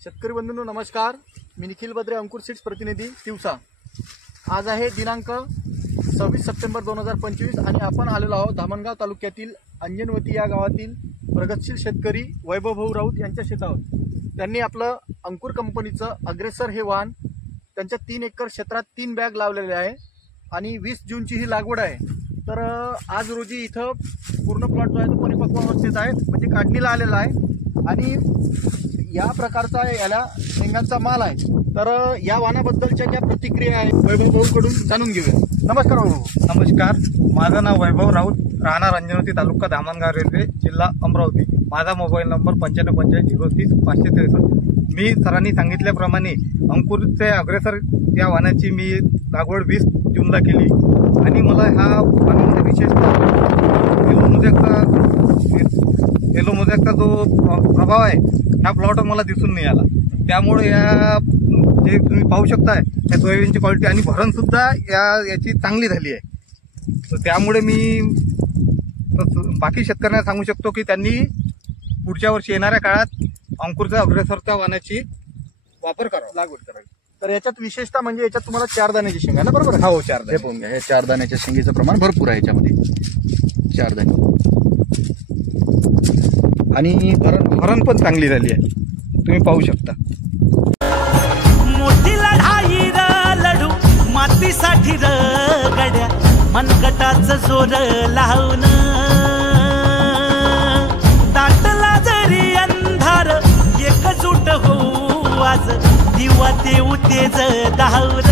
शेतकरी बंधूंनो नमस्कार। मी निखिल बद्रे, अंकुर सीड्स प्रतिनिधी तिवसा। आज आहे दिनांक 26 सप्टेंबर 2025 आणि आपण आलेलो आहोत धामणगाव तालुक्यातील अंजनवती या गावातील प्रगतशील शेतकरी वैभव भाऊ राऊत यांच्या शेतावर। त्यांनी आपलं अंकुर कंपनीचं अग्रेसर हे वाहन त्यांच्या 3 एकर क्षेत्रात 3 बॅग लावलेले आहे आणि 20 जूनची ही लागवड आहे। तर आज रोजी इथं पूर्ण प्लॉट जो आहे तो परिपक्व अवस्थेत आहे, म्हणजे काढणीला आलेला आहे आणि या प्रकारचा याला शेंगांचा माल आहे। तर या वाहनाबद्दलच्या ज्या प्रतिक्रिया आहेत वैभव भाऊ कडून जाणून घेऊया। नमस्कार वैभव। नमस्कार, माझं नाव वैभव राऊत, राहणार अंजनवती, तालुका धामणगाव रेल्वे, जिल्हा अमरावती। माझा मोबाईल नंबर 9555030563। मी सरांनी सांगितल्याप्रमाणे अंकुरचे अग्रेसर या वाहनाची मी लागवड 20 जूनला केली आणि मला हा वाहनाचा विशेषतः येलो मोजॅकचा जो प्रभाव आहे ह्या प्लॉटवर मला दिसून नाही आला। त्यामुळे या जे तुम्ही पाहू शकताय त्या सोयाबीनची क्वालिटी आणि भरण सुद्धा याची चांगली झाली आहे। तर त्यामुळे मी बाकी शेतकऱ्यांना सांगू शकतो की त्यांनी पुढच्या वर्षी येणाऱ्या काळात अंकुरच्या अग्रेसरच्या वाहनाची वापर करावा, लागवड करावी। तर याच्यात विशेषतः म्हणजे याच्यात तुम्हाला 4 दाण्याची शेंगा ना, बरोबर? हो, 4 दाणे। हे पाहून घ्या, हे 4 दाण्याच्या शेंगेचं प्रमाण भरपूर आहे याच्यामध्ये, 4 दाणे। आणि भरण पण चांगली झाली आहे, तुम्ही पाहू शकता। मोठी लढाई लढू मातीसाठी गड्या, मनगटाचं जोर लावून दाटला जरी अंधार, एकजूट होऊ आज दिवा देऊ तेज दावर।